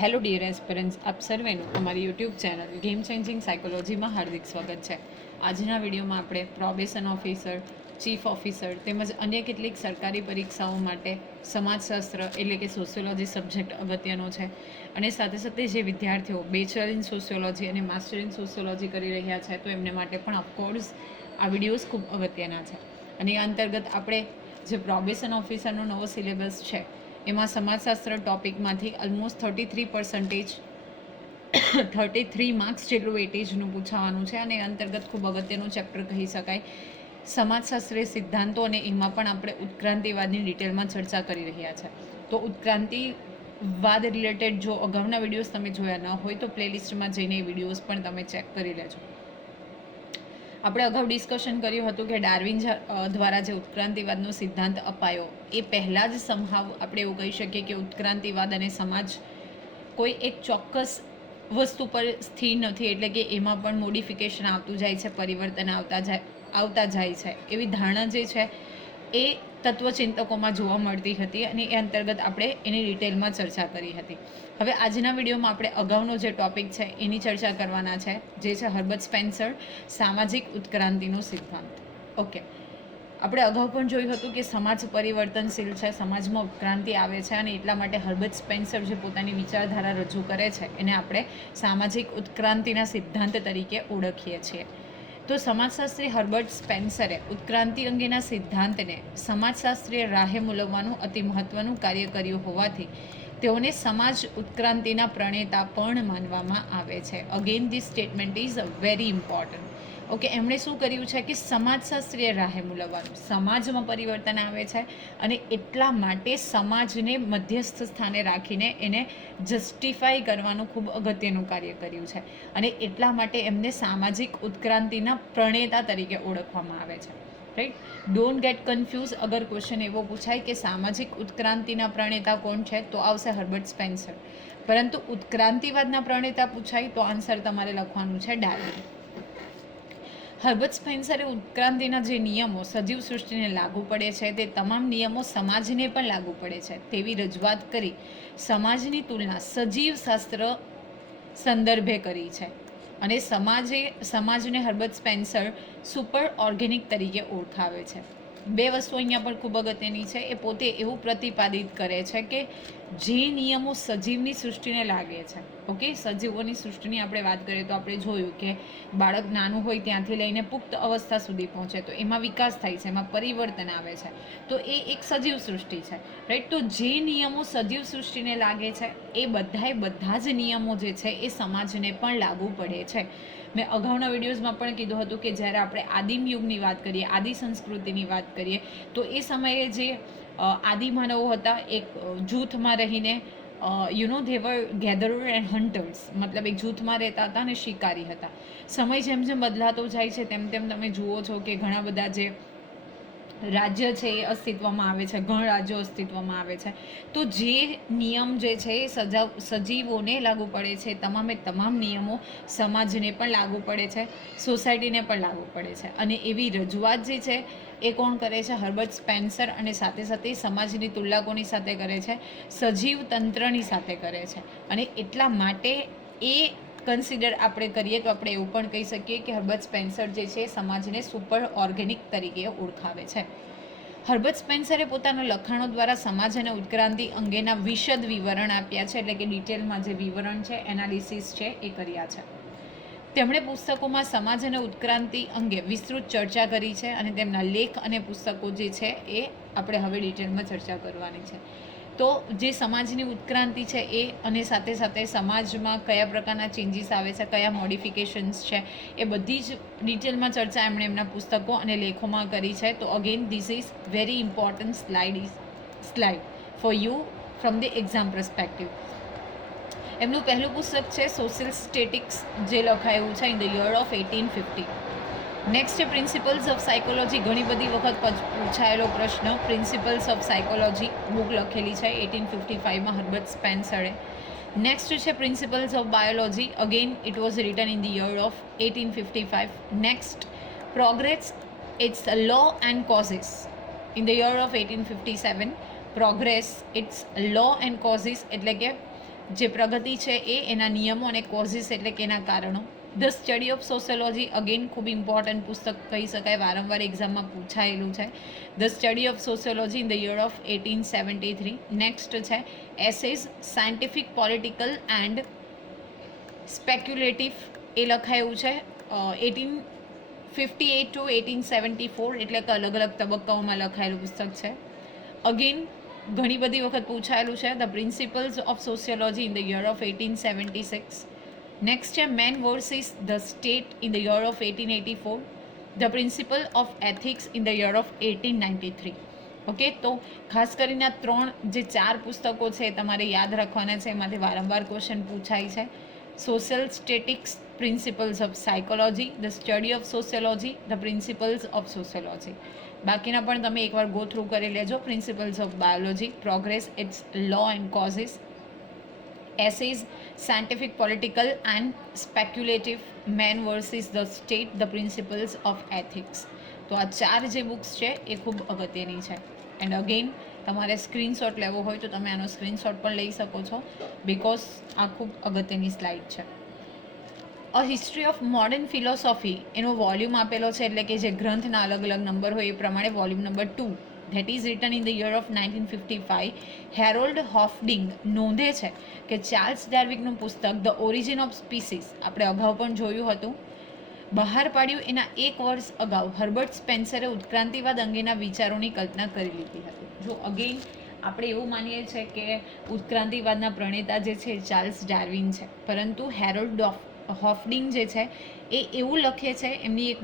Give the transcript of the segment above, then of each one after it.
Hello dear aspirants, આપ સર્વેનું અમારી YouTube channel game changing સાયકોલોજીમાં હાર્દિક સ્વાગત છે. આજના વિડીયોમાં આપણે પ્રોબેશન ઓફિસર, ચીફ ઓફિસર તેમજ અન્ય કેટલીક સરકારી પરીક્ષાઓ માટે સમાજશાસ્ત્ર એટલે કે સોશિયોલોજી સબ્જેક્ટ અગત્યનો છે. અને સાથે સાથે જે વિદ્યાર્થીઓ બેચલર ઇન સોશિયોલોજી અને માસ્ટર ઇન સોશિયોલોજી કરી રહ્યા છે તો એમને માટે પણ ઓફકોર્સ આ વિડીયોઝ ખૂબ અગત્યના છે. અને એ અંતર્ગત આપણે જે પ્રોબેશન ઓફિસરનો નવો સિલેબસ છે એમાં સમાજશાસ્ત્ર ટોપિકમાંથી ઓલમોસ્ટ 33 માર્ક્સ જેટલું વેટેજનું પૂછાવાનું છે. અને અંતર્ગત ખૂબ અગત્યનું ચેપ્ટર કહી શકાય સમાજશાસ્ત્રીય સિદ્ધાંતો, અને એમાં પણ આપણે ઉત્ક્રાંતિવાદની ડિટેલમાં ચર્ચા કરી રહ્યા છે. તો ઉત્ક્રાંતિવાદ રિલેટેડ જો અગાઉના વિડીયોઝ તમે જોયા ન હોય તો પ્લેલિસ્ટમાં જઈને એ વિડીયોઝ પણ તમે ચેક કરી લેજો. આપણે અગાઉ ડિસ્કશન કર્યું હતું કે ડાર્વિન દ્વારા જે ઉત્ક્રાંતિવાદનો સિદ્ધાંત અપાયો એ પહેલાં જ સંભાવ આપણે એવું કહી શકીએ કે ઉત્ક્રાંતિવાદ અને સમાજ કોઈ એક ચોક્કસ વસ્તુ પર સ્થિર નથી, એટલે કે એમાં પણ મોડિફિકેશન આવતું જાય છે, પરિવર્તન આવતા જાય છે, એવી ધારણા જે છે એ તત્વચિંતકોમાં જોવા મળતી હતી. અને એ અંતર્ગત આપણે એની ડિટેલમાં ચર્ચા કરી હતી. હવે આજના વિડીયોમાં આપણે અગાઉનો જે ટોપિક છે એની ચર્ચા કરવાના છે, જે છે હર્બર્ટ સ્પેન્સર સામાજિક ઉત્ક્રાંતિનો સિદ્ધાંત. ઓકે, આપણે અગાઉ પણ જોયું હતું કે સમાજ પરિવર્તનશીલ છે, સમાજમાં ઉત્ક્રાંતિ આવે છે, અને એટલા માટે હર્બર્ટ સ્પેન્સર જે પોતાની વિચારધારા રજૂ કરે છે એને આપણે સામાજિક ઉત્ક્રાંતિના સિદ્ધાંત તરીકે ઓળખીએ છીએ. તો સમાજશાસ્ત્રી હર્બર્ટ સ્પેન્સરે ઉત્ક્રાંતિ અંગેના સિદ્ધાંતને સમાજશાસ્ત્રીય રાહે મૂલવવાનું અતિ મહત્વનું કાર્ય કર્યું હોવાથી તેઓને સમાજ ઉત્ક્રાંતિના પ્રણેતા પણ માનવામાં આવે છે. Again this statement is very important. Okay, એમણે શું કર્યું છે કે સમાજશાસ્ત્રીય રાહે મૂલવવાનું, સમાજમાં પરિવર્તન આવે છે અને એટલા માટે સમાજને મધ્યસ્થ સ્થાને રાખીને એને જસ્ટિફાઈ કરવાનું ખૂબ અગત્યનું કાર્ય કર્યું છે. અને એટલા માટે એમને સામાજિક ઉત્ક્રાંતિના પ્રણેતા તરીકે ઓળખવામાં આવે છે. Right, don't get confuse. અગર ક્વેશ્ચન એવો પૂછાય કે સામાજિક ઉત્ક્રાંતિના પ્રણેતા કોણ છે તો આવશે હર્બર્ટ સ્પેન્સર. પરંતુ ઉત્ક્રાંતિવાદના પ્રણેતા પૂછાય તો આન્સર તમારે લખવાનું છે ડાર્વિન. હર્બર્ટ સ્પેન્સરે ઉત્ક્રાંતિના જે નિયમો સજીવ સૃષ્ટિને લાગુ પડે છે તે તમામ નિયમો સમાજને પણ લાગુ પડે છે તેવી રજૂઆત કરી સમાજની તુલના સજીવ શાસ્ત્ર સંદર્ભે કરી છે. અને સમાજને હર્બર્ટ સ્પેન્સર સુપર ઓર્ગેનિક તરીકે ઓળખાવે છે. બે વસ્તુ અહીંયા પણ ખૂબ અગત્યની છે. એ પોતે એવું પ્રતિપાદિત કરે છે કે જે નિયમો સજીવની સૃષ્ટિને લાગે છે, ઓકે, સજીવોની સૃષ્ટિની આપણે વાત કરીએ તો આપણે જોયું કે બાળક નાનું હોય ત્યાંથી લઈને પુખ્ત અવસ્થા સુધી પહોંચે તો એમાં વિકાસ થાય છે, એમાં પરિવર્તન આવે છે, તો એ એક સજીવ સૃષ્ટિ છે. રાઈટ, તો જે નિયમો સજીવ સૃષ્ટિને લાગે છે એ બધા જ નિયમો જે છે એ સમાજને પણ લાગુ પડે છે. મેં અગાઉના વિડીયોઝમાં પણ કીધું હતું કે જ્યારે આપણે આદિમ યુગની વાત કરીએ, આદિ સંસ્કૃતિની વાત કરીએ તો એ સમયે જે આદિમાનવો હતા એક જૂથમાં રહીને દે વર ગેધરર એન્ડ હન્ટર્સ, મતલબ એક જૂથમાં રહેતા હતા અને શિકારી હતા. સમય જેમ જેમ બદલાતો જાય છે તેમ તેમ તમે જુઓ છો કે ઘણા બધા જે રાજ્ય છે એ અસ્તિત્વમાં આવે છે, ગણ રાજ્યો અસ્તિત્વમાં આવે છે. તો જે નિયમ જે છે એ સજીવોને લાગુ પડે છે, તમામ નિયમો સમાજને પણ લાગુ પડે છે, સોસાયટીને પણ લાગુ પડે છે. અને એવી રજૂઆત જે છે એ કોણ કરે છે? Herbert Spencer. અને સાથે સાથે સમાજની તુલનાઓની સાથે કરે છે, સજીવ તંત્રની સાથે કરે છે. અને એટલા માટે એ કન્સિડર આપણે કરીએ તો આપણે એવું પણ કહી શકીએ કે હર્બર્ટ સ્પેન્સર જે છે સમાજને સુપર ઓર્ગેનિક તરીકે ઓળખાવે છે. હર્બર્ટ સ્પેન્સરે પોતાના લખાણો દ્વારા સમાજ અને ઉત્ક્રાંતિ અંગેના વિશદ વિવરણ આપ્યા છે, એટલે કે ડિટેલમાં જે વિવરણ છે, એનાલિસિસ છે એ કર્યા છે. તેમણે પુસ્તકોમાં સમાજ અને ઉત્ક્રાંતિ અંગે વિસ્તૃત ચર્ચા કરી છે અને તેમના લેખ અને પુસ્તકો જે છે એ આપણે હવે ડિટેલમાં ચર્ચા કરવાની છે. તો જે સમાજની ઉત્ક્રાંતિ છે એ અને સાથે સાથે સમાજમાં કયા પ્રકારના ચેન્જીસ આવે છે, કયા મોડિફિકેશન્સ છે, એ બધી જ ડિટેલમાં ચર્ચા એમણે એમના પુસ્તકો અને લેખોમાં કરી છે. તો again this is very important slide for you from the exam perspective. એમનું પહેલું પુસ્તક છે સોશિયલ સ્ટેટિક્સ, જે લખાયું છે in the year of 1850. Next છે પ્રિન્સિપલ્સ ઓફ સાયકોલોજી. ઘણી બધી વખત પૂછાયેલો પ્રશ્ન. પ્રિન્સિપલ્સ ઓફ સાયકોલોજી બુક લખેલી છે 1855માં હર્બર્ટ સ્પેન્સરે. નેક્સ્ટ છે principles of biology. Again it was written in the year of 1855. Next progress, its law and causes, in the year of 1857. Progress, its law and causes એટલે કે જે પ્રગતિ છે એ એના નિયમો અને કોઝિસ એટલે કે એના કારણો. The study of sociology again ખૂબ ઇમ્પોર્ટન્ટ પુસ્તક કહી શકાય, વારંવાર એક્ઝામમાં પૂછાયેલું છે. The study of sociology in the year of 1873. Next છે એસેઝ સાયન્ટિફિક પોલિટિકલ એન્ડ સ્પેક્યુલેટિવ, એ લખાયું છે 1858 ટુ 1874, એટલે કે અલગ અલગ તબક્કાઓમાં લખાયેલું પુસ્તક છે. અગેન ઘણી બધી વખત પૂછાયેલું છે the principles of sociology in the year of 1876. Next છે man versus the state in the year of 1884. The principle of ethics in the year of 1893. Okay, તો ખાસ કરીને આ 4 પુસ્તકો છે તમારે યાદ રાખવાના છે, એમાંથી વારંવાર ક્વેશ્ચન પૂછાય છે. Social statics, principles of psychology, the study of sociology, the principles of sociology. બાકીના પણ તમે એકવાર ગો થ્રુ કરી લેજો. Principles of biology, progress, its law and causes, essays scientific political and speculative, man versus the state, the principles of ethics. તો આ 4 જે books છે એ ખૂબ અગત્યની છે. એન્ડ અગેન તમારે સ્ક્રીનશોટ લેવો હોય તો તમે આનો સ્ક્રીનશોટ પણ લઈ શકો છો, બિકોઝ આ ખૂબ અગત્યની સ્લાઇડ છે. અ હિસ્ટ્રી ઓફ મોડર્ન ફિલોસોફી એનો વોલ્યુમ આપેલો છે, એટલે કે જે ગ્રંથના અલગ અલગ નંબર હોય એ પ્રમાણે volume number 2, that is written in the year of 1955. Harold Hoffding નોંધે છે કે ચાર્લ્સ ડાર્વિનનું પુસ્તક ધ ઓરિજિન ઓફ સ્પીસીસ, આપણે અગાઉ પણ જોયું હતું, બહાર પાડ્યું એના 1 વર્ષ અગાઉ હર્બર્ટ સ્પેન્સરે ઉત્ક્રાંતિવાદ અંગેના વિચારોની કલ્પના કરી લીધી હતી. જો અગેન આપણે એવું માનીએ છીએ કે ઉત્ક્રાંતિવાદના પ્રણેતા જે છે ચાર્લ્સ ડાર્વિન છે, પરંતુ હેરોલ્ડ હોફડિંગ જે છે એ એવું લખે છે, એમની એક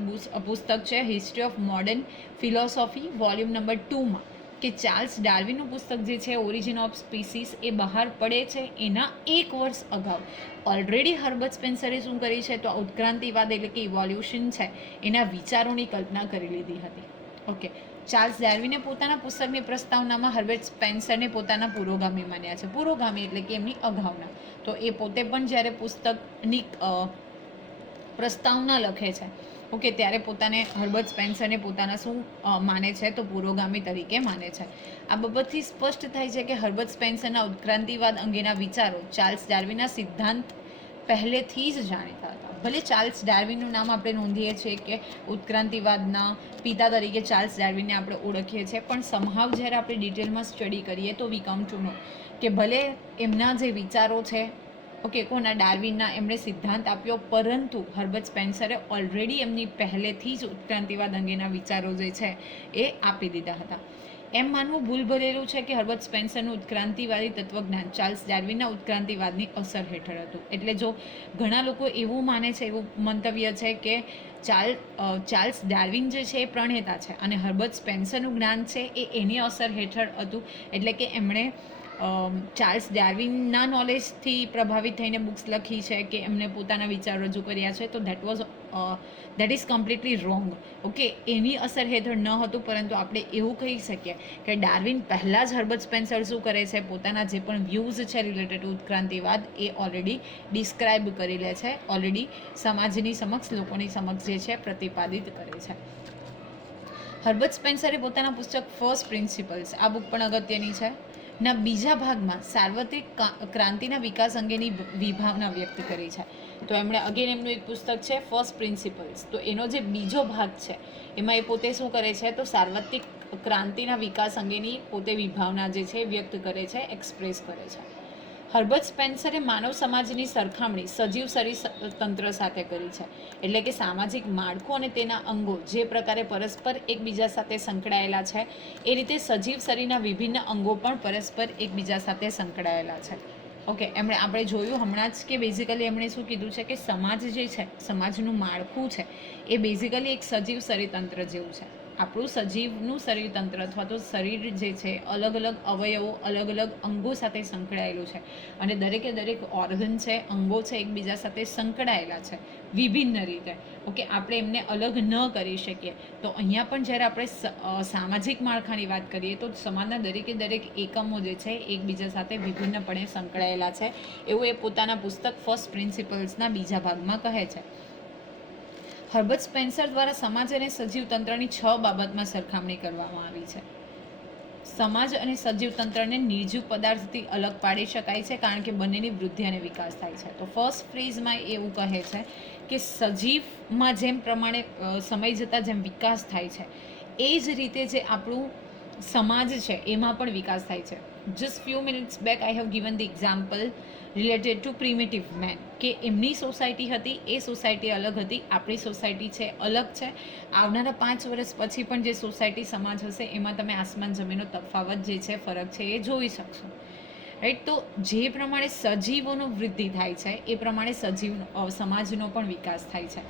પુસ્તક છે history of modern philosophy volume number 2માં, કે ચાર્લ્સ ડાર્વિનનું પુસ્તક જે છે ઓરિજિન ઓફ સ્પીસીસ એ બહાર પડે છે એના 1 વર્ષ અગાઉ ઓલરેડી હર્બર્ટ સ્પેન્સરે શું કરી છે, તો ઉત્ક્રાંતિવાદ એટલે કે ઇવોલ્યુશન છે એના વિચારોની કલ્પના કરી લીધી હતી. ઓકે, ચાર્લ્સ ડાર્વિને પોતાના પુસ્તકની પ્રસ્તાવનામાં હર્બર્ટ સ્પેન્સરને પોતાના પુરોગામી માન્યા છે. પુરોગામી એટલે કે એમની અગાઉના. તો એ પોતે પણ જ્યારે પુસ્તકની પ્રસ્તાવના લખે છે, ઓકે, ત્યારે પોતાને હર્બર્ટ સ્પેન્સરને પોતાના શું માને છે, તો પુરોગામી તરીકે માને છે. આ બાબતથી સ્પષ્ટ થાય છે કે હર્બર્ટ સ્પેન્સરના ઉત્ક્રાંતિવાદ અંગેના વિચારો ચાર્લ્સ ડાર્વિનના સિદ્ધાંત પહેલેથી જ જાણીતા હતા. ભલે ચાર્લ્સ ડાર્વિનનું નામ આપણે નોંધીએ છીએ કે ઉત્ક્રાંતિવાદના પિતા તરીકે ચાર્લ્સ ડાર્વિનને આપણે ઓળખીએ છીએ, પણ સમહાવ જ્યારે આપણે ડિટેલમાં સ્ટડી કરીએ તો વી કમ ટુ નો કે ભલે એમના જે વિચારો છે, ઓકે, કોના ડાર્વિનના, એમણે સિદ્ધાંત આપ્યો, પરંતુ હર્બર્ટ સ્પેન્સરે ઓલરેડી એમની પહેલેથી જ ઉત્ક્રાંતિવાદ અંગેના વિચારો જે છે એ આપી દીધા હતા. એમ માનવું ભૂલ ભરેલું છે કે હર્બર્ટ સ્પેન્સરનું ઉત્ક્રાંતિવાદી તત્વજ્ઞાન ચાર્લ્સ ડાર્વિનના ઉત્ક્રાંતિવાદની અસર હેઠળ હતું. એટલે જો ઘણા લોકો એવું માને છે, એવું મંતવ્ય છે કે ચાર્લ્સ ડાર્વિન જે છે એ પ્રણેતા છે અને હર્બર્ટ સ્પેન્સરનું જ્ઞાન છે એ એની અસર હેઠળ હતું, એટલે કે એમણે ચાર્લ્સ ડાર્વિનના નોલેજથી પ્રભાવિત થઈને બુક્સ લખી છે કે એમને પોતાના વિચાર રજૂ કર્યા છે, તો that is completely wrong. Okay, એની અસર હેઠળ ન હતું, પરંતુ આપણે એવું કહી શકીએ કે ડાર્વિન પહેલાં જ હર્બર્ટ સ્પેન્સર શું કરે છે, પોતાના જે પણ વ્યૂઝ છે રિલેટેડ ટુ ઉત્ક્રાંતિવાદ એ ઓલરેડી ડિસ્ક્રાઇબ કરી લે છે, ઓલરેડી સમાજની સમક્ષ, લોકોની સમક્ષ જે છે પ્રતિપાદિત કરે છે. હર્બર્ટ સ્પેન્સરે પોતાના પુસ્તક ફર્સ્ટ પ્રિન્સિપલ્સ, આ બુક પણ અગત્યની છે, ના બીજા ભાગમાં સાર્વત્રિક ક્રાંતિના વિકાસ અંગેની વિભાવના વ્યક્ત કરી છે. તો એમણે અગેન એમનું એક પુસ્તક છે ફર્સ્ટ પ્રિન્સિપલ્સ, તો એનો જે બીજો ભાગ છે એમાં એ પોતે શું કરે છે, તો સાર્વત્રિક ક્રાંતિના વિકાસ અંગેની પોતે વિભાવના જે છે વ્યક્ત કરે છે, એક્સપ્રેસ કરે છે. હર્બર્ટ સ્પેન્સરે માનવ સમાજની સરખામણી સજીવ શરીરતંત્ર સાથે કરી છે, એટલે કે સામાજિક માળખું અને તેના અંગો જે પ્રકારે પરસ્પર એકબીજા સાથે સંકળાયેલા છે, એ રીતે સજીવ શરીરના વિભિન્ન અંગો પણ પરસ્પર એકબીજા સાથે સંકળાયેલા છે. ઓકે, આપણે જોયું હમણાં જ કે બેઝિકલી એમણે શું કીધું છે કે સમાજ જે છે, સમાજનું માળખું છે એ બેઝિકલી એક સજીવ શરીરતંત્ર જેવું છે. આપણું સજીવનું શરીરતંત્ર અથવા તો શરીર જે છે અલગ અલગ અવયવો, અલગ અલગ અંગો સાથે સંકળાયેલું છે અને દરેકે દરેક ઓર્ગન છે, અંગો છે, એકબીજા સાથે સંકળાયેલા છે વિભિન્ન રીતે. ઓકે, આપણે એમને અલગ ન કરી શકીએ. તો અહીંયા પણ જ્યારે આપણે સામાજિક માળખાની વાત કરીએ તો સમાજના દરેકે દરેક એકમો જે છે એકબીજા સાથે વિભિન્નપણે સંકળાયેલા છે, એવું એ પોતાના પુસ્તક ફર્સ્ટ પ્રિન્સિપલ્સના બીજા ભાગમાં કહે છે. હર્બર્ટ સ્પેન્સર દ્વારા સમાજ અને સજીવ તંત્રની 6 બાબતમાં સરખામણી કરવામાં આવી છે. સમાજ અને સજીવ તંત્રને નિર્જીવ પદાર્થથી અલગ પાડી શકાય છે, કારણ કે બંનેની વૃદ્ધિ અને વિકાસ થાય છે. તો ફર્સ્ટ ફ્રેઝમાં એવું કહે છે કે સજીવમાં જેમ પ્રમાણે સમય જતાં જેમ વિકાસ થાય છે, એ જ રીતે જે આપણું સમાજ છે એમાં પણ વિકાસ થાય છે. Just few minutes back I have given the example related to primitive man, કે એમની સોસાયટી હતી, એ સોસાયટી અલગ હતી, આપણી સોસાયટી છે અલગ છે. આવનારા 5 વર્ષ પછી પણ જે સોસાયટી સમાજ હશે એમાં તમે આસમાન જમીનનો તફાવત જે છે, ફરક છે, એ જોઈ શકશો. રાઈટ. તો જે પ્રમાણે સજીવોનો વૃદ્ધિ થાય છે એ પ્રમાણે સમાજનો પણ વિકાસ થાય છે,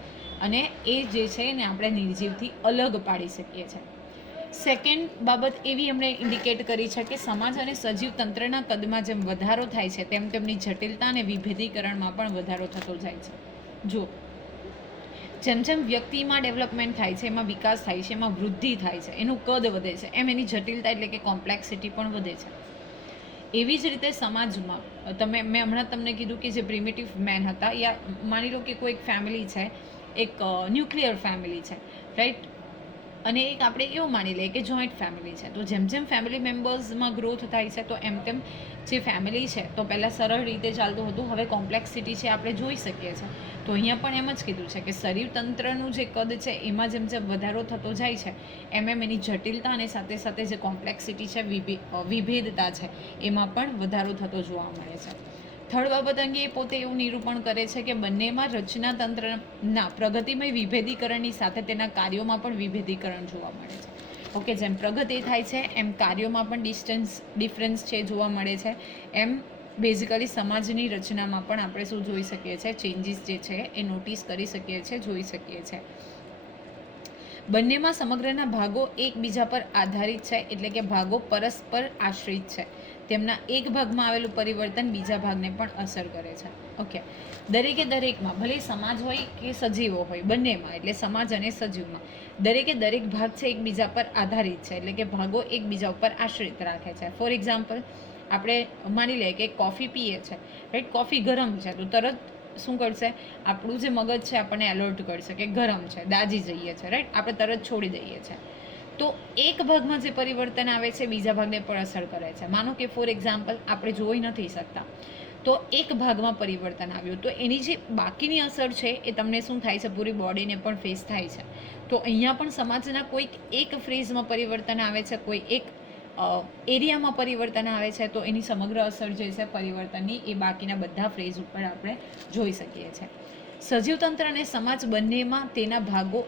અને એ જે છે એને આપણે નિર્જીવથી અલગ પાડી શકીએ છીએ. સેકન્ડ બાબત એવી એમણે ઇન્ડિકેટ કરી છે કે સમાજ અને સજીવ તંત્રના કદમાં જેમ વધારો થાય છે તેમ તેમની જટિલતા અને વિભેદીકરણમાં પણ વધારો થતો જાય છે. જો જેમ જેમ વ્યક્તિમાં ડેવલપમેન્ટ થાય છે, એમાં વિકાસ થાય છે, એમાં વૃદ્ધિ થાય છે, એનું કદ વધે છે, એમ એની જટિલતા એટલે કે કોમ્પ્લેક્સિટી પણ વધે છે. એવી જ રીતે સમાજમાં મેં હમણાં તમને કીધું કે જે પ્રિમિટિવ મેન હતા, યા માની લો કે કોઈ એક ફેમિલી છે, એક ન્યુક્લિયર ફેમિલી છે, રાઈટ, અને એક આપણે એવું માની લઈએ કે જોઈન્ટ ફેમિલી છે. તો જેમ જેમ ફેમિલી મેમ્બર્સમાં ગ્રોથ થાય છે, તો એમ તેમ જે ફેમિલી છે તો પહેલાં સરળ રીતે ચાલતું હતું, હવે કોમ્પ્લેક્સિટી છે આપણે જોઈ શકીએ છીએ. તો અહીંયા પણ એમ જ કીધું છે કે શરીર તંત્રનું જે કદ છે એમાં જેમ જેમ વધારો થતો જાય છે એમ એની જટિલતા અને સાથે સાથે જે કોમ્પ્લેક્સિટી છે, વિભેદતા છે, એમાં પણ વધારો થતો જોવા મળે છે. થર્ડ બાબત અંગે એ પોતે એવું નિરૂપણ કરે છે કે બંનેમાં રચનાતંત્રના પ્રગતિમય વિભેદીકરણની સાથે તેના કાર્યોમાં પણ વિભેદીકરણ જોવા મળે છે. ઓકે, જેમ પ્રગતિ થાય છે એમ કાર્યોમાં પણ ડિફરન્સ છે જોવા મળે છે. એમ બેઝિકલી સમાજની રચનામાં પણ આપણે શું જોઈ શકીએ છીએ, ચેન્જીસ જે છે એ નોટિસ કરી શકીએ છીએ, જોઈ શકીએ છીએ. બંનેમાં સમગ્રના ભાગો એકબીજા પર આધારિત છે, એટલે કે ભાગો પરસ્પર આશ્રિત છે. તેમના એક ભાગમાં આવેલું પરિવર્તન બીજા ભાગને પણ અસર કરે છે. ઓકે, દરેકમાં, ભલે સમાજ હોય કે સજીવો હોય, બંનેમાં, એટલે સમાજ અને સજીવમાં દરેક ભાગ છે એકબીજા પર આધારિત છે, એટલે કે ભાગો એકબીજા ઉપર આશ્રિત રાખે છે. ફોર એક્ઝામ્પલ, આપણે માની લઈએ કે કોફી પીએ છે, રાઈટ, કોફી ગરમ છે, તો તરત શું કરશે, આપણું જે મગજ છે આપણને એલર્ટ કરશે કે ગરમ છે, દાજી જઈએ છે, રાઈટ, આપણે તરત છોડી દઈએ છીએ. તો એક ભાગમાં જે પરિવર્તન આવે છે બીજા ભાગને પણ અસર કરે છે. માનો કે ફોર એક્ઝામ્પલ આપણે જોઈ નથી શકતા, તો એક ભાગમાં પરિવર્તન આવ્યું, તો એની જે બાકીની અસર છે એ તમને શું થાય છે, પૂરી બોડીને પણ ફેસ થાય છે. તો અહીંયા પણ સમાજના કોઈક એક ફ્રેઝમાં પરિવર્તન આવે છે, કોઈ એક એરિયામાં પરિવર્તન આવે છે, તો એની સમગ્ર અસર જે છે પરિવર્તનની એ બાકીના બધા ફ્રેઝ ઉપર આપણે જોઈ શકીએ છીએ. સજીવતંત્ર અને સમાજ બંનેમાં તેના ભાગો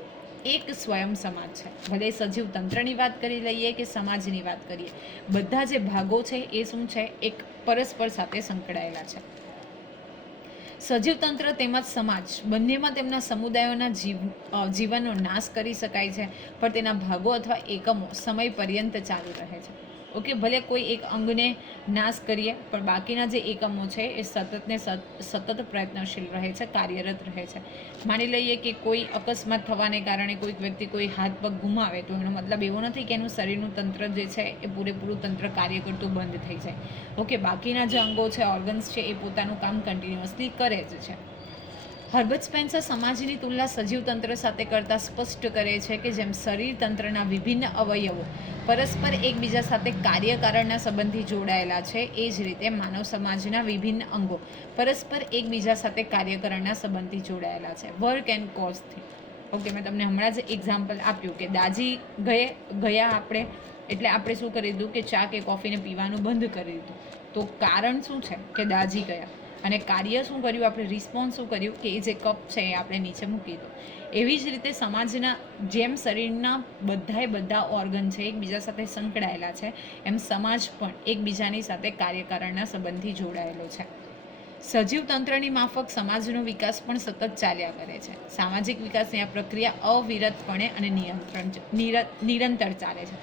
એક સ્વયં સમાજ છે. ભલે સજીવ તંત્રની વાત કરી લઈએ કે સમાજની વાત કરીએ, બધા જે ભાગો છે એ શું છે, એક પરસ્પર સાથે સંકળાયેલા છે. સજીવ તંત્ર તેમજ સમાજ બંનેમાં તેમના સમુદાયોના જીવનનો નાશ કરી શકાય છે, પણ તેના ભાગો અથવા એકમો સમય પર્યંત ચાલુ રહે છે. ઓકે, ભલે કોઈ એક અંગને નાશ કરીએ પણ બાકીના જે એકમો છે એ સતત પ્રયત્નશીલ રહે છે, કાર્યરત રહે છે. માની લઈએ કે કોઈ અકસ્માત થવાને કારણે કોઈક વ્યક્તિ કોઈ હાથ પગ ગુમાવે, તો એનો મતલબ એવો નથી કે એનું શરીરનું તંત્ર જે છે એ પૂરેપૂરું તંત્ર કાર્ય કરતું બંધ થઈ જાય. ઓકે, બાકીના જે અંગો છે, ઓર્ગન્સ છે, એ પોતાનું કામ કન્ટિન્યુઅસલી કરે જ છે. હર્બર્ટ સ્પેન્સર સમાજની તુલના સજીવ તંત્ર સાથે કરતા સ્પષ્ટ કરે છે કે જેમ શરીર તંત્રના વિભિન્ન અવયવો પરસ્પર એકબીજા સાથે કાર્યકારણના સંબંધથી જોડાયેલા છે, એ જ રીતે માનવ સમાજના વિભિન્ન અંગો પરસ્પર એકબીજા સાથે કાર્યકરણના સંબંધથી જોડાયેલા છે, વર્ક એન્ડ કોઝથી. ઓકે, મેં તમને હમણાં જ એક્ઝામ્પલ આપ્યું કે દાજી ગયા આપણે, એટલે આપણે શું કરી દીધું કે ચા કે કોફીને પીવાનું બંધ કરી દીધું. તો કારણ શું છે કે દાજી ગયા, અને કાર્ય શું કર્યું, આપણે રિસ્પોન્સ શું કર્યું કે એ જે કપ છે એ આપણે નીચે મૂકી દો. એવી જ રીતે સમાજના જેમ શરીરના બધા ઓર્ગન છે એકબીજા સાથે સંકળાયેલા છે, એમ સમાજ પણ એકબીજાની સાથે કાર્યકારણના સંબંધથી જોડાયેલો છે. સજીવ તંત્રની માફક સમાજનો વિકાસ પણ સતત ચાલ્યા કરે છે. સામાજિક વિકાસની આ પ્રક્રિયા અવિરતપણે અને નિરંતર ચાલે છે.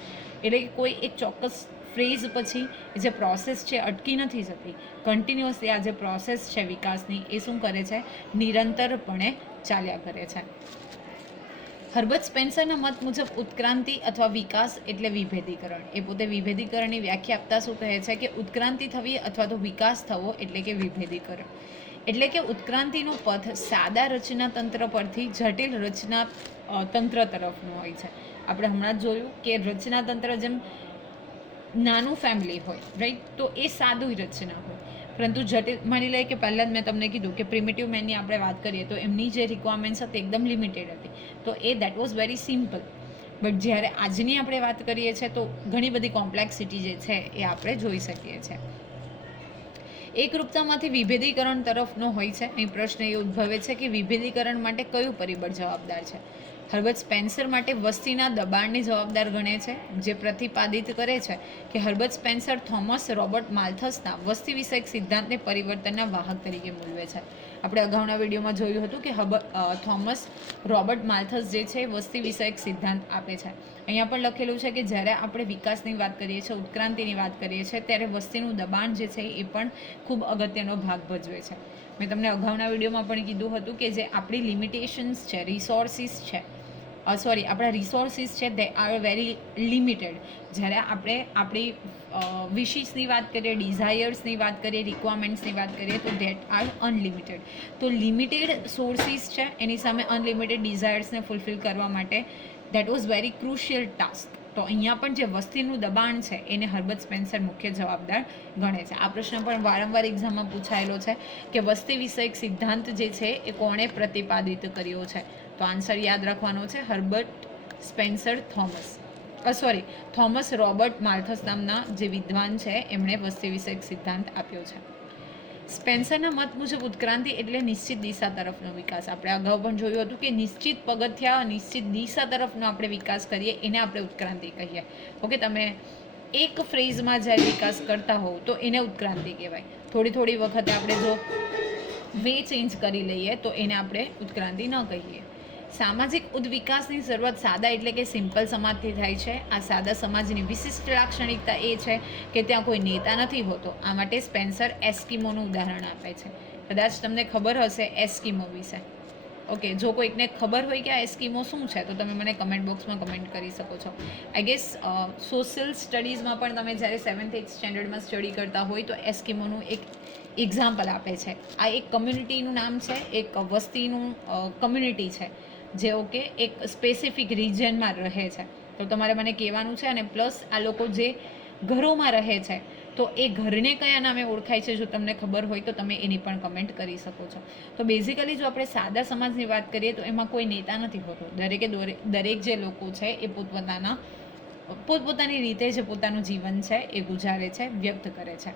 એટલે કે કોઈ એક ચોક્કસ ફ્રેઝ પછી જે પ્રોસેસ છે અટકી નથી જતી, કન્ટિન્યુઅસલી આ જે પ્રોસેસ છે વિકાસની એ શું કરે છે, નિરંતરપણે ચાલ્યા કરે છે. હર્બર્ટ સ્પેન્સરના મત મુજબ ઉત્ક્રાંતિ અથવા વિકાસ એટલે વિભેદીકરણ. એ પોતે વિભેદીકરણની વ્યાખ્યા આપતા શું કહે છે કે ઉત્ક્રાંતિ થવી અથવા તો વિકાસ થવો એટલે કે વિભેદીકરણ. એટલે કે ઉત્ક્રાંતિનો પથ સાદા રચના તંત્ર પરથી જટિલ રચના તંત્ર તરફનો હોય છે. આપણે હમણાં જ જોયું કે રચના તંત્ર જેમ નાનું ફેમિલી હોય, રાઈટ, તો એ સાદું રચના હોય. પરંતુ જટિલ, માની લઈએ કે પહેલાં જ મેં તમને કીધું કે પ્રિમિટિવ મેનની આપણે વાત કરીએ તો એમની જે રિક્વાયરમેન્ટ્સ હતી એકદમ લિમિટેડ હતી, તો એ that was very simple. But જ્યારે આજની આપણે વાત કરીએ છીએ તો ઘણી બધી કોમ્પ્લેક્સિટી જે છે એ આપણે જોઈ શકીએ છીએ. એકરૂપતામાંથી વિભેદીકરણ તરફનો હોય છે. અહીં પ્રશ્ન એ ઉદ્ભવે છે કે વિભેદીકરણ માટે કયું પરિબળ જવાબદાર છે? હર્બર્ટ સ્પેન્સર માટે વસ્તીના દબાણને જવાબદાર ગણે છે, જે પ્રતિપાદિત કરે છે કે હર્બર્ટ સ્પેન્સર થોમસ રોબર્ટ માલ્થસના વસ્તી વિષયક સિદ્ધાંતને પરિવર્તનના વાહક તરીકે મૂલવે છે. આપણે અગાઉના વિડીયોમાં જોયું હતું કે થોમસ રોબર્ટ માલ્થસ જે છે વસ્તી વિષયક સિદ્ધાંત આપે છે. અહીંયા પણ લખેલું છે કે જ્યારે આપણે વિકાસની વાત કરીએ છીએ, ઉત્ક્રાંતિની વાત કરીએ છીએ, ત્યારે વસ્તીનું દબાણ જે છે એ પણ ખૂબ અગત્યનો ભાગ ભજવે છે. મેં તમને અગાઉના વિડીયોમાં પણ કીધું હતું કે જે આપણી લિમિટેશન્સ છે, રિસોર્સિસ છે, આપણા રિસોર્સિસ છે દે આર વેરી લિમિટેડ. જ્યારે આપણે આપણી વિશીસની વાત કરીએ, ડિઝાયર્સની વાત કરીએ, રિક્વાયરમેન્ટ્સની વાત કરીએ તો દેટ આર અનલિમિટેડ. તો લિમિટેડ સોર્સિસ છે એની સામે અનલિમિટેડ ડિઝાયર્સને ફૂલફિલ કરવા માટે that was very crucial task. તો અહીંયા પણ જે વસ્તીનું દબાણ છે એને હર્બર્ટ સ્પેન્સર મુખ્ય જવાબદાર ગણે છે. આ પ્રશ્ન પણ વારંવાર એક્ઝામમાં પૂછાયેલો છે કે વસ્તી વિષયક સિદ્ધાંત જે છે એ કોણે પ્રતિપાદિત કર્યો છે? તો આન્સર યાદ રાખવાનો છે હર્બર્ટ સ્પેન્સર થોમસ રોબર્ટ માલ્થસ નામના જે વિદ્વાન છે એમણે વસ્તી વિષયક સિદ્ધાંત આપ્યો છે. સ્પેન્સરના મત મુજબ ઉત્ક્રાંતિ એટલે નિશ્ચિત દિશા તરફનો વિકાસ. આપણે અગાઉ પણ જોયું હતું કે નિશ્ચિત પગથિયા, નિશ્ચિત દિશા તરફનો આપણે વિકાસ કરીએ એને આપણે ઉત્ક્રાંતિ કહીએ. ઓકે, તમે એક ફ્રેઝમાં જ્યારે વિકાસ કરતા હોવ તો એને ઉત્ક્રાંતિ કહેવાય. થોડી વખતે આપણે જો વે ચેન્જ કરી લઈએ તો એને આપણે ઉત્ક્રાંતિ ન કહીએ. સામાજિક ઉદ્વિકાસની શરૂઆત સાદા એટલે કે સિમ્પલ સમાજથી થાય છે. આ સાદા સમાજની વિશિષ્ટ લાક્ષણિકતા એ છે કે ત્યાં કોઈ નેતા નથી હોતો. આ માટે સ્પેન્સર એસ્કિમોનું ઉદાહરણ આપે છે. કદાચ તમને ખબર હશે એસ્કિમો વિશે. ઓકે, જો કોઈકને ખબર હોય કે આ એસ્કિમો શું છે તો તમે મને કમેન્ટ બોક્સમાં કમેન્ટ કરી શકો છો. આઈ ગેસ સોશિયલ સ્ટડીઝમાં પણ તમે જ્યારે 7th-8th સ્ટેન્ડર્ડમાં સ્ટડી કરતા હોય તો એસ્કિમોનું એક એક્ઝામ્પલ આપે છે. આ એક કમ્યુનિટીનું નામ છે, એક વસ્તીનું કમ્યુનિટી છે જે ઓકે એક સ્પેસિફિક રિજનમાં રહે છે. તો તમારે મને કહેવાનું છે. અને પ્લસ આ લોકો જે ઘરોમાં રહે છે તો એ ઘરને કયા નામે ઓળખાય છે જો તમને ખબર હોય તો તમે એની પણ કમેન્ટ કરી શકો છો. તો બેઝિકલી જો આપણે સાદા સમાજની વાત કરીએ તો એમાં કોઈ નેતા નથી હોતો. દરેક જે લોકો છે એ પોતપોતાની રીતે જે પોતાનું જીવન છે એ ગુજારે છે, વ્યક્ત કરે છે.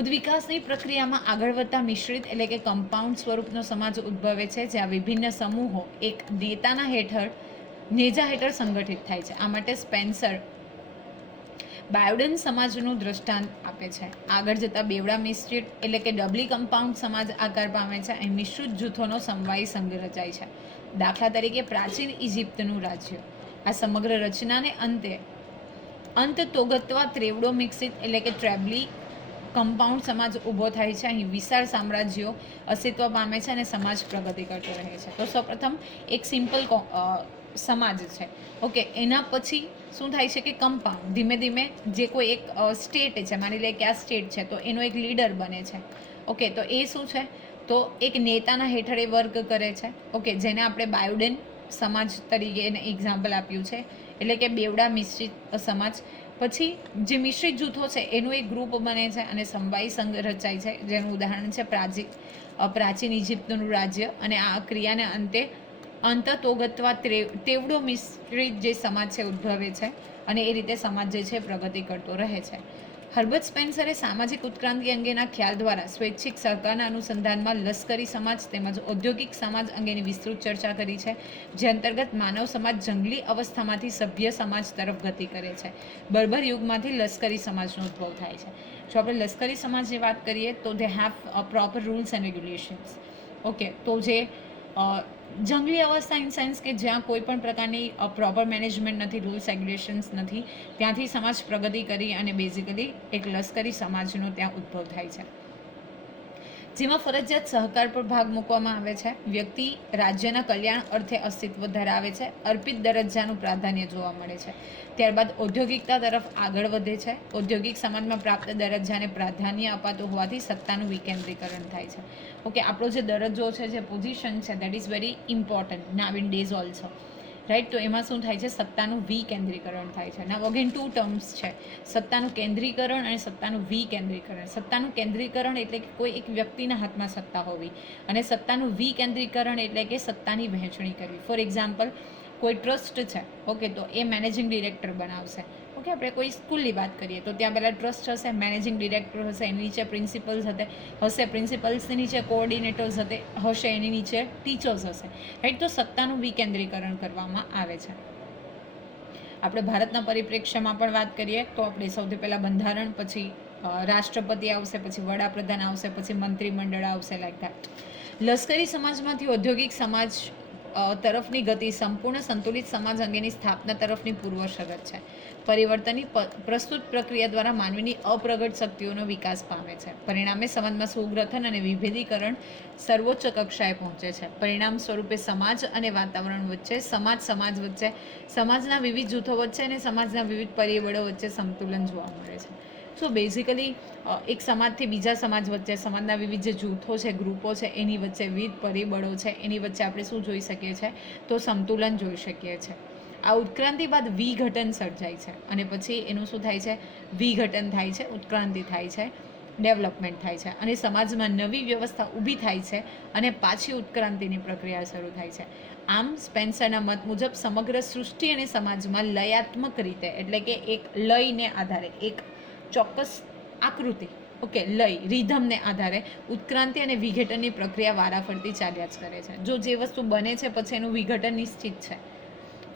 ઉદ્વિકાસની પ્રક્રિયામાં આગળ વધતા મિશ્રિત એટલે કે કમ્પાઉન્ડ સ્વરૂપનો સમાજ ઉદ્ભવે છે, જ્યાં વિભિન્ન સમૂહો એક નેજા હેઠળ સંગઠિત થાય છે. આ માટે સ્પેન્સર બાયોડન સમાજનું દ્રષ્ટાંત આપે છે. આગળ જતા બેવડા મિશ્રિત એટલે કે ડબલી કમ્પાઉન્ડ સમાજ આકાર પામે છે. અહીં મિશ્રિત જૂથોનો સમવાયી સંઘ રચાય છે. દાખલા તરીકે પ્રાચીન ઇજિપ્તનું રાજ્ય. આ સમગ્ર રચનાને અંતતોગત્વા ત્રેવડો મિશ્રિત એટલે કે ટ્રેબલી કમ્પાઉન્ડ સમાજ ઊભો થાય છે. અહીં વિશાળ સામ્રાજ્યો અસ્તિત્વ પામે છે અને સમાજ પ્રગતિ કરતો રહે છે. તો સૌપ્રથમ એક સિમ્પલ સમાજ છે. ઓકે, એના પછી શું થાય છે કે કમ્પાઉન્ડ ધીમે ધીમે જે કોઈ એક સ્ટેટ છે, માની લે કે આ સ્ટેટ છે તો એનો એક લીડર બને છે. ઓકે, તો એ શું છે તો એક નેતાના હેઠળ એ વર્ક કરે છે. ઓકે, જેને આપણે બાયોડન સમાજ તરીકે એને એક્ઝામ્પલ આપ્યું છે, એટલે કે બેવડા મિશ્રિત સમાજ. પછી જે મિશ્રિત જૂથો છે એનું એક ગ્રુપ બને છે અને સમવાયી સંઘ રચાય છે, જેનું ઉદાહરણ છે પ્રાચીન ઇજિપ્તનું રાજ્ય. અને આ ક્રિયાને અંતતોગત્વા તેવડો મિશ્રિત જે સમાજ છે ઉદ્ભવે છે અને એ રીતે સમાજ જે છે પ્રગતિ કરતો રહે છે. હર્બર્ટ સ્પેન્સરે સામાજિક ઉત્ક્રાંતિ અંગેના ખ્યાલ દ્વારા સ્વૈચ્છિક સહકારના અનુસંધાનમાં લશ્કરી સમાજ તેમજ ઔદ્યોગિક સમાજ અંગેની વિસ્તૃત ચર્ચા કરી છે, જે અંતર્ગત માનવ સમાજ જંગલી અવસ્થામાંથી સભ્ય સમાજ તરફ ગતિ કરે છે. બર્બર યુગમાંથી લશ્કરી સમાજનો ઉદ્ભવ થાય છે. જો આપણે લશ્કરી સમાજની વાત કરીએ તો they have proper rules and regulations. Okay, તો જે જંગલી અવસ્થા ઇન સેન્સ કે જ્યાં કોઈ પણ પ્રકારની પ્રોપર મેનેજમેન્ટ નથી, રૂલ્સ રેગ્યુલેશન્સ નથી, ત્યાંથી સમાજ પ્રગતિ કરી અને બેઝિકલી એક લશ્કરી સમાજનો ત્યાં ઉદ્ભવ થાય છે, જેમાં ફરજિયાત સહકાર પર ભાગ મૂકવામાં આવે છે. વ્યક્તિ રાજ્યના કલ્યાણ અર્થે અસ્તિત્વ ધરાવે છે. અર્પિત દરજ્જાનું પ્રાધાન્ય જોવા મળે છે. ત્યારબાદ ઔદ્યોગિકતા તરફ આગળ વધે છે. ઔદ્યોગિક સમાજમાં પ્રાપ્ત દરજ્જાને પ્રાધાન્ય અપાતું હોવાથી સત્તાનું વિકેન્દ્રીકરણ થાય છે. ઓકે, આપણો જે દરજ્જો છે, જે પોઝિશન છે, that is very important now in days also. Right. તો એમાં શું થાય છે, સત્તાનું વિકેન્દ્રીકરણ થાય છે. ના અગેન 2 ટર્મ્સ છે, સત્તાનું કેન્દ્રીકરણ અને સત્તાનું વિકેન્દ્રીકરણ. સત્તાનું કેન્દ્રીકરણ એટલે કે કોઈ એક વ્યક્તિના હાથમાં સત્તા હોવી, અને સત્તાનું વિકેન્દ્રીકરણ એટલે કે સત્તાની વહેંચણી કરવી. ફોર એક્ઝામ્પલ, કોઈ ટ્રસ્ટ છે, ઓકે, તો એ મેનેજિંગ ડિરેક્ટર બનાવશે. ઓકે, આપણે કોઈ સ્કૂલની વાત કરીએ તો ત્યાં પહેલાં ટ્રસ્ટ હશે, મેનેજિંગ ડિરેક્ટર હશે, એની નીચે પ્રિન્સિપલ્સ હશે, પ્રિન્સિપલ્સની નીચે કોઓર્ડિનેટર્સ હશે, એની નીચે ટીચર્સ હશે, રાઈટ. તો સત્તાનું વિકેન્દ્રીકરણ કરવામાં આવે છે. આપણે ભારતના પરિપ્રેક્ષ્યમાં પણ વાત કરીએ તો આપણે સૌથી પહેલાં બંધારણ, પછી રાષ્ટ્રપતિ આવશે, પછી વડાપ્રધાન આવશે, પછી મંત્રીમંડળ આવશે, લાઈક ધેટ. લશ્કરી સમાજમાંથી ઔદ્યોગિક સમાજ તરફની ગતિ સંપૂર્ણ સંતુલિત સમાજ અંગેની સ્થાપના તરફની પૂર્વ શરત છે. પરિવર્તનની પ્રસ્તુત પ્રક્રિયા દ્વારા માનવીની અપ્રગટ શક્તિઓનો વિકાસ પામે છે. પરિણામે સમાજમાં સુગ્રથન અને વિભેદીકરણ સર્વોચ્ચ કક્ષાએ પહોંચે છે. પરિણામ સ્વરૂપે સમાજ અને વાતાવરણ વચ્ચે, સમાજ વચ્ચે, સમાજના વિવિધ જૂથો વચ્ચે અને સમાજના વિવિધ પરિબળો વચ્ચે સંતુલન જોવા મળે છે. સો બેઝિકલી એક સમાજથી બીજા સમાજ વચ્ચે, સમાજના વિવિધ જે જૂથો છે, ગ્રુપો છે, એની વચ્ચે વિવિધ પરિબળો છે, એની વચ્ચે આપણે શું જોઈ શકીએ છીએ, તો સંતુલન જોઈ શકીએ છીએ. આ ઉત્ક્રાંતિ બાદ વિઘટન સર્જાય છે, અને પછી એનું શું થાય છે, વિઘટન થાય છે, ઉત્ક્રાંતિ થાય છે, ડેવલપમેન્ટ થાય છે, અને સમાજમાં નવી વ્યવસ્થા ઊભી થાય છે, અને પાછી ઉત્ક્રાંતિની પ્રક્રિયા શરૂ થાય છે. આમ સ્પેન્સરના મત મુજબ સમગ્ર સૃષ્ટિ અને સમાજમાં લયાત્મક રીતે, એટલે કે એક લયને આધારે, એક ચોક્કસ આકૃતિ, ઓકે, લય, રિધમને આધારે ઉત્ક્રાંતિ અને વિઘટનની પ્રક્રિયા વારાફરતી ચાલ્યા જ કરે છે. જો જે વસ્તુ બને છે પછી એનું વિઘટન નિશ્ચિત છે.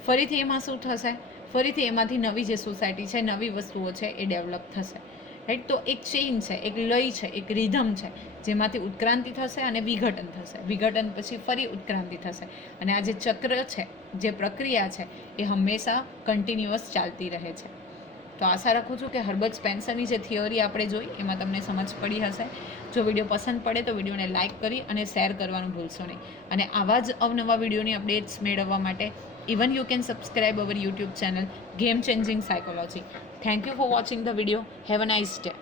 ફરીથી એમાં શું થશે, ફરીથી એમાંથી નવી જે સોસાયટી છે, નવી વસ્તુઓ છે, એ ડેવલપ થશે, રાઈટ. તો એક ચેઇન છે, એક લય છે, એક રિધમ છે, જેમાંથી ઉત્ક્રાંતિ થશે અને વિઘટન થશે. વિઘટન પછી ફરી ઉત્ક્રાંતિ થશે, અને આ જે ચક્ર છે, જે પ્રક્રિયા છે, એ હંમેશા કન્ટિન્યુઅસ ચાલતી રહે છે. તો આશા રાખું છું કે હર્બર્ટ સ્પેન્સરની જે થિયરી આપણે જોઈ એમાં તમને સમજ પડી હશે. જો વિડીયો પસંદ પડે તો વિડીયોને લાઇક કરી અને શેર કરવાનું ભૂલશો નહીં. અને આવા જ અવનવા વિડીયોની અપડેટ્સ મેળવવા માટે even you can subscribe our YouTube channel Game Changing Psychology. Thank you for watching the video. Have a nice day.